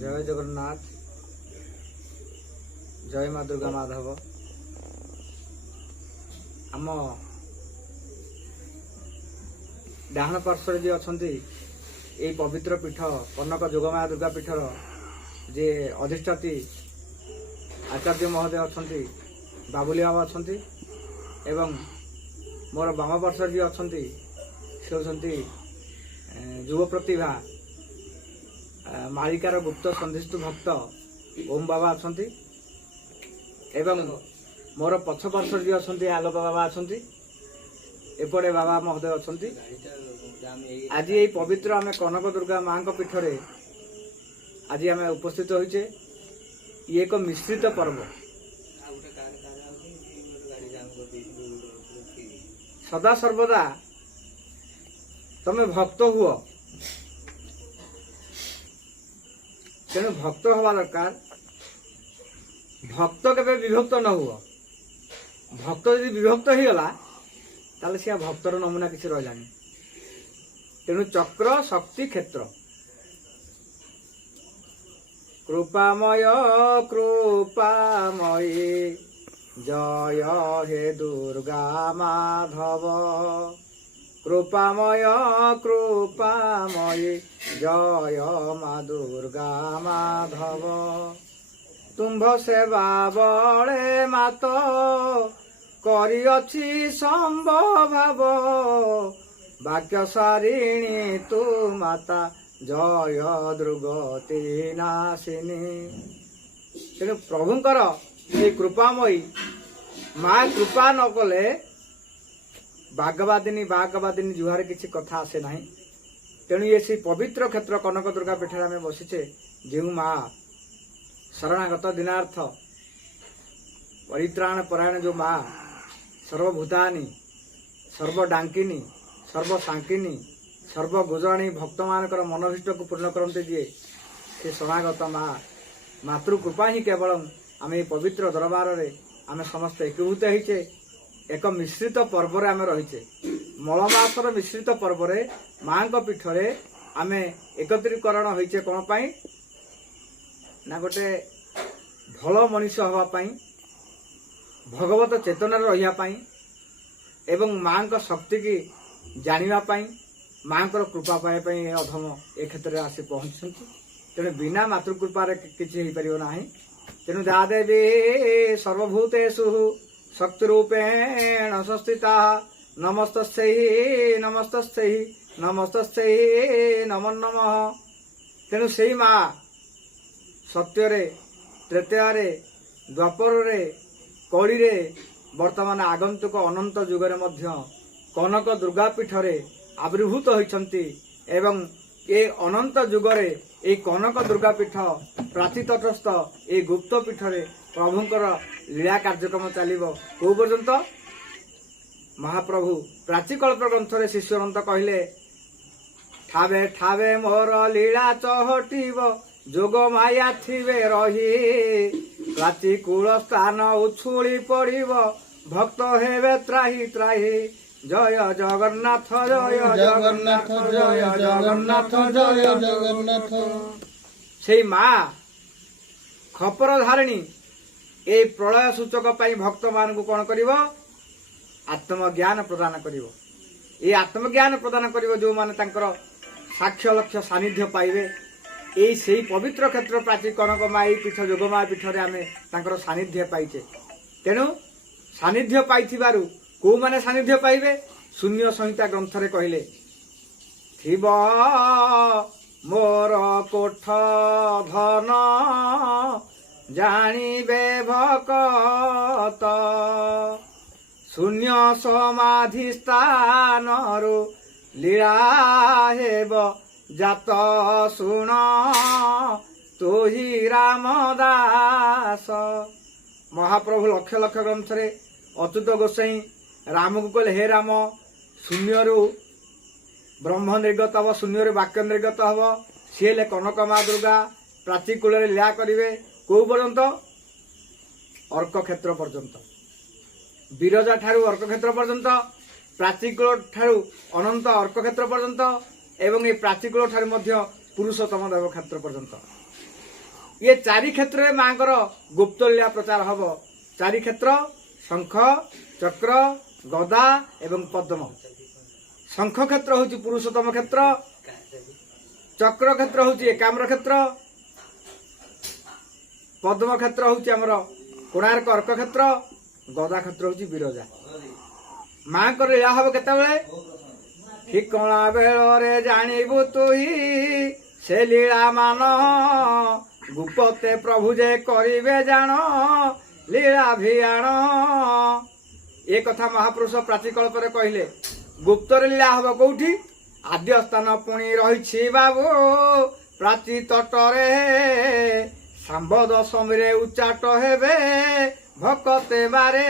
जय जगन्नाथ, जय माँ दुर्गा माधव। आम डाहन पार्श्वर जी अच्छा ये पवित्र पीठ कनक जोगमाया दुर्गा पीठर जे अधिष्ठात्री आचार्य महोदय अच्छा बाबुली बाबा अच्छा एवं मोर बाम पार्श्वर जी अच्छा से होती युव प्रतिभा मालिकार गुप्त संधिष्ठु भक्त ओम बाबा अच्छा एवं मोर पछ पार्श्वर जी अच्छा आलोक बाबा अच्छा एपटे बाबा महोदय अच्छा। आज ये पवित्र आम कनक दुर्गा माँ पीठरे आज आम उपस्थित होइछे। ये एक मिश्रित पर्व। सदा सर्वदा तमे भक्त हुओ, तेणु भक्त हवा दरकार। भक्त केबे विभक्त न हुओ। भक्त यदि विभक्त हो गला ताले से भक्तर नमूना किसी रहिलानी। तेणु चक्र शक्ति क्षेत्र कृपामय कृपामयी जय हे दुर्गा माधव। कृपामय कृपामयी जय मा दुर्गा माधव। तुम्भ सेवा बळे मात करिअछि संभव। वाक्य सारिणी तू माता जय दुर्गति नाशिनी। तेणु प्रभुंकर ये कृपामयी माँ कृपा न कले बागवादिनी जुहार किसी कथा आसे ना। तेणु ये सी पवित्र क्षेत्र कनक दुर्गा पीठर आम बसीचे जो माँ शरणागत दिनार्थ परित्राण परायण जो माँ सर्वभूतानी सर्वडांकिनी सर्वशांकिनी सर्वगुजराणी भक्त मानकर मनोभीष्ट को पूर्ण करते दिए से शरणागत माँ मातृकृपा ही केवल आम ये पवित्र दरबार रे आम समस्त एकीभूत होइछे। एक मिश्रित पर्व आम रहीचे। मलमासर मिश्रित पर्व माँ पीठरे आम एकत्रीकरण होइछे। कौन पाई ना गोटे भल मनीष हवापाई भगवत चेतना रही एवं माँ को शक्ति की जानापी माँ को कृपा पाइबापी अधम ए क्षेत्र में आसी पहुँचती। तेणु बिना मातृकृपार किसी हो पार ना। तेणु जा देवी सर्वभूतेषु शक्तिरूपेण संस्थिता नमस्तस्यै नमस्तस्यै नमस्तस्यै नमो नमः। तेणु से माँ सत्य त्रेतयारे द्वापर कड़ी वर्तमान आगंतुक अनंत जुगरे मध्य कनक दुर्गा पीठरे आविर्भूत होइछन्ति एवं ये अनंत जुगरे ये कनक दुर्गा पीठ प्राची तटस्थ ये गुप्त पीठरे प्रभुंकर लीला कार्यक्रम चलिबो को पर्यंत। महाप्रभु प्राचीकल्प ग्रंथरे शिष्यनंत कहले ठावे ठावे मोर लीला चहटिब जोग माया थिबे रही। प्राचीकूल स्थान उछुली पड़िब भक्त हेबे त्राही त्राही। जय जगन्नाथ जय जगन्नाथ जय जगन्नाथ जय जगन्नाथ। से माँ खपर धारिणी ए प्रलय सूचक पाई भक्त मान को कौन करिवो आत्मज्ञान प्रदान करिवो। ए आत्मज्ञान प्रदान करिवो जो माने तांकर साक्ष्य लक्ष्य सानिध्य पाइबे। यही से पवित्र क्षेत्र प्राची कनक माई पीठ जोगमा पीठ रे आमे तांकर सानिध्य पाइचे। तेणु सानिध्य पाइथिबारु को माने सानिध्य पाइबे शून्य संहिता ग्रंथ रे कहले थिब मोर कोठ धन जानिबे भकत। शून्य समाधि स्थानरु लीला हेब जात शुण तू ही रामदास। महाप्रभु लक्ष लक्ष ग्रंथ रे अच्युत गोसाई राम को कहले हे राम शून्य ब्रह्म निर्गत हम शून्य वाक्य निर्गत हम सी हेले कनक माँ दुर्गा प्राची कूल लीला करेंगे कौ पर्यंत अर्क क्षेत्र पर्यंत विरजा ठारू अर्क क्षेत्र पर्यंत प्राचीकूल ठारू अनंत अर्क क्षेत्र पर्यंत एवं ये प्राचीकूल ठारू मध्य पुरुषोत्तम देव क्षेत्र पर्यंत ये चारि क्षेत्र माँ गुप्त लीला प्रचार हब। चारि क्षेत्र शंख चक्र गदा एवं पद्म। शंख क्षेत्र हूँ पुरुषोत्तम क्षेत्र, चक्र क्षेत्र हूँ एकाम्र क्षेत्र, पद्म क्षेत्र हूँ आमर कोणार्क अर्क क्षेत्र, गदा क्षेत्र हूँ विरजा। माँ को लीला हम केतबेले ठिकणा बेलरे जानिबु तुही से लीला मान गुप्ते प्रभु जे करिवे जान लीला भियाण। ए कथा महापुरुष प्राचीकल्प कहले गुप्त लीला हम कौटी आद्य स्थान पुणी रही बाबू प्राची तटरे सांब दशमी उच्चाट हेबे भकते बारे।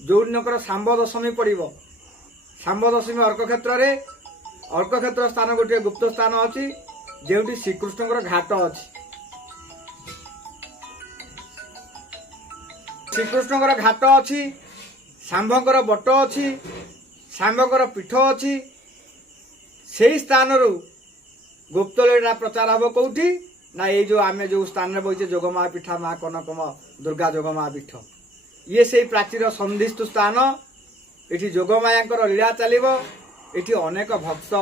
जो दिनकर सांब दशमी पड़ो सांब दशमी अर्क क्षेत्र स्थान गोटे गुप्त स्थान अच्छी जो श्रीकृष्ण घाट अच्छी। श्रीकृष्ण घाट अच्छी, सांभर बट अच्छी, सांभर पीठ अच्छी। से स्थान गुप्त लीला प्रचार हम कौटी ना ये जो आम जो स्थान में बचे जोगमा पीठा माँ कनकम दुर्गा जोगमा पीठ ये से प्राचीर सन्धिस्थ स्थान। ये जोगमाया लीला चलो। ये अनेक भक्त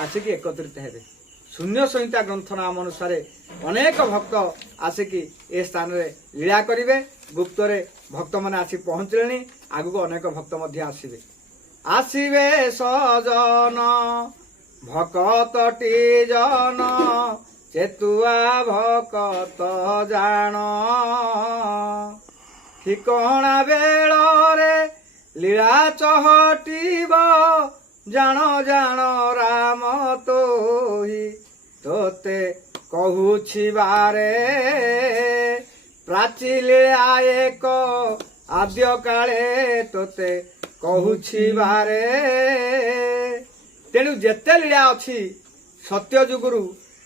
आसिक एकत्रित हेबे। शून्य संहिता ग्रंथ नाम अनुसार अनेक भक्त आसिक ए स्थान रे लीला करेंगे। गुप्त रे भक्त मैंने आसी पहुँचले। आगु अनेक भक्त आसवे आसवे सजन भकतटी जन चेतुआ भकत जान ठिकणा बेलरे लीला चहटिब जान जान राम तोही तोते कहूछि बारे प्राची लीला एक आद्य काले तोते कहूछि बारे। तेणु जेते लीला अच्छी सत्य जुगुरु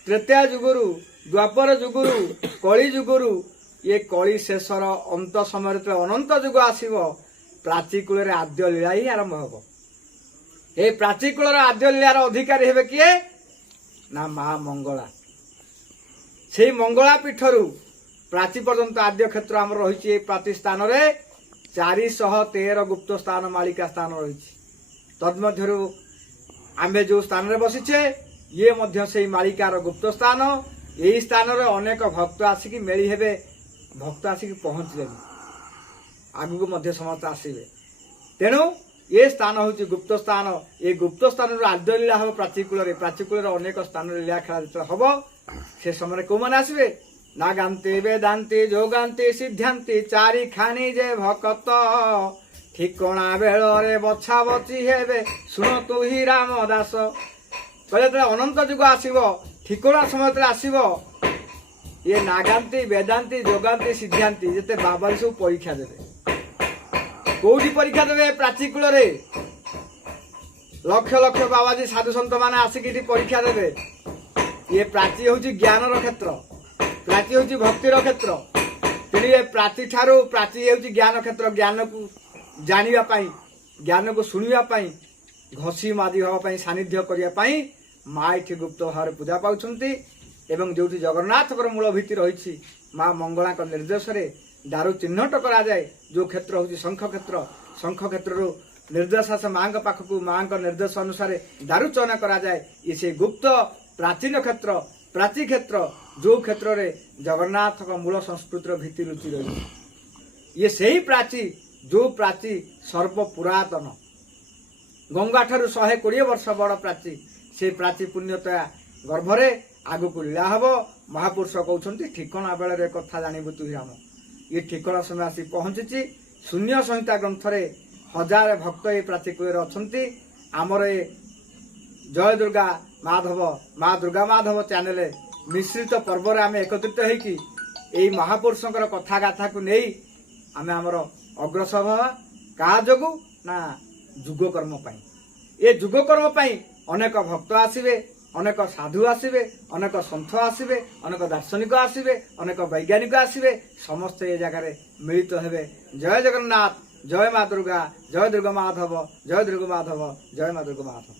त्रेता जुगुरु द्वापर जुगुरु कली जुगुरु ये कली शेषर अंत समय अनंत जुग आसव प्राचीकूल आद्य लीला ही आरंभ हम। ये प्राचीकूल आद्य लीलार अधिकारी हेबे किए ना माँ मंगला। से मंगला पीठर प्राची पर्यंत आद्य क्षेत्र आम रही प्राची स्थान रे 413 गुप्त स्थान मालिका स्थान रही। तन्मध्यरु आमे जो स्थान रे बसीचे ये मध्य से मालिकार गुप्त स्थान। यही स्थान रे अनेक भक्त आसिक मेली हेबे। भक्त आसिक पहुँचले आगु मध्य समस्त आसवे। तेणु ये स्थान हूँ गुप्त स्थान। ये गुप्त स्थान आद्य लीला हम प्राचीकूल। प्राचीकूल अनेक स्थान लीला खेला हम से समय कौ मैंने आसवे नागान्ति वेदांति जोगान्ति सिद्धांति चारि खानी जे भकत ठिकणा बेलरे बछा बची हेबे सुन तु ही राम दास। कहले अनंत जुग आसव ठिकणा समय आसव ये नागान्ति वेदांति जोगान्ति सिद्धांति जिते बाबा सब परीक्षा देवे। कौटी परीक्षा देवे प्राचीकूल लक्ष लक्ष बाबाजी साधु सन्त मैंने आसिक परीक्षा देवे। ये प्राची हूँ ज्ञान क्षेत्र, प्राची हूँ भक्तिर क्षेत्र। तेणु ये प्राची ठारू प्राची हूँ ज्ञान क्षेत्र। ज्ञान को जानापी ज्ञान को शुणापी घसी मादी हाँपाई सानिध्य करने माँ ये गुप्त भाव पूजा पाँच। एवं जो जगन्नाथ मूल भित्ति रही माँ मंगला निर्देश दारु चिन्हट कराए। जो क्षेत्र हूँ शंख क्षेत्र, शंख क्षेत्र निर्देश आस माँ पाखक माँ निर्देश अनुसार दारु चयन कराए। ये से गुप्त प्राचीन क्षेत्र प्राची क्षेत्र जो क्षेत्र रे जगन्नाथ मूल संस्कृतिर भित्ति रुचि रही। ये सही प्राची जो प्राची सर्व पुरातन गंगा ठारू 120 वर्ष बड़ प्राची। से प्राची पुण्यतया गर्भरे आगु को लीला हम। महापुरुष कहते ठिकणा बेलरे कथा जानिबु तु राम। ये ठिकणा समय आसी पहुंची। शून्य संहिता ग्रंथ रे 1000 भक्त ये प्राचीकूल अच्छा। आमर ये जय दुर्गा माधव माँ दुर्गा माधव चैनल मिश्रित पर्व आम एकत्रित होइकी एई महापुरुषंकर कथा गाथा को नहीं आम आमर अग्रसर हवा क्या जोगु ना जुगकर्म पाई। ये जुगकर्म पाई अनेक भक्त आसवे, अनेक साधु आसवे, अनेक सन्थ आसवे, अनेक दार्शनिक आसवे, अनेक वैज्ञानिक आसवे। समस्त ये जगह मिलित हेबे। जय जगन्नाथ, जय माँ दुर्गा, जय दुर्गा माधव, जय दुर्गा माधव, जय माँ दुर्गा माधव।